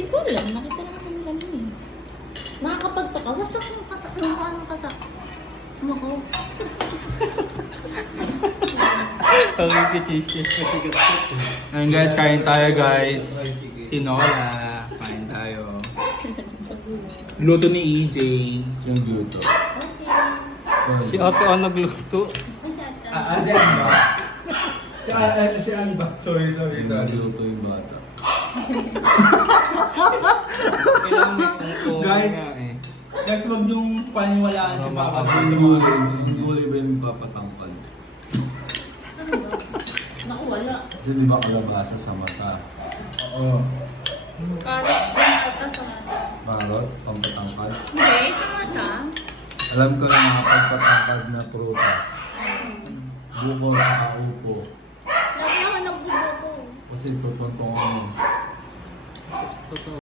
Ito lang, nakita lang kami kanina eh. Nakakapagtaka, wasak yung kasak. Ano ka ng kasak? Ano ko? Tawag ka cheese kasi kasi. Ngayon guys, kain tayo guys. Tinola. Kain tayo. Luto ni EJ. Yung luto. Okay. Si ate ang nagluto. Ay, sa ata. Si Ann ba? Si Ann ba? Sorry. Luto yung bata. Kailangan may tungkong Guys. nga eh. Guys, wag niyong paniwalaan si Papa. Hindi mo libre yung papatangkad. Ano ba? Naku, wala. Kasi di ba kalabasa sa mata? Oo. Carrots din ata sa mata. Parot, pampatangkad. Hindi, sa mata. Alam ko na mga pagpatangkad na prutas. Buko sa upo. Lagi ako nagbubo ko. Kasi tutuntong ano. Totoo.